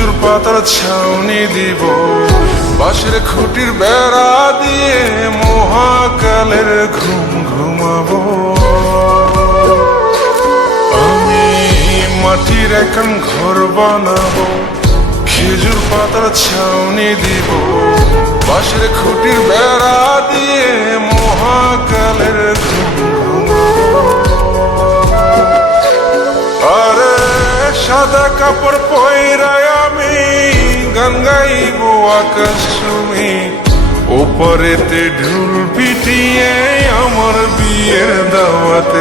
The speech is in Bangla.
খেজুর পাতার ছাউনি দিব, বাঁশের খুঁটির বেড়া দিয়ে মহাকালের ঘুম ঘুমাবো। আমি মাটির এখন ঘর বানাবো, খেজুর পাতার ছাউনি দিব, বাঁশের খুঁটির বেড়া দিয়ে মহাকালের ঘুম ঘুমাবো। আরে সাদা কাপড় পয়রায় আমি গান গাইব আকাশ চুমি, ওপরেতে ঢুল পিটিয়ে আমার বিয়ের দাওয়াত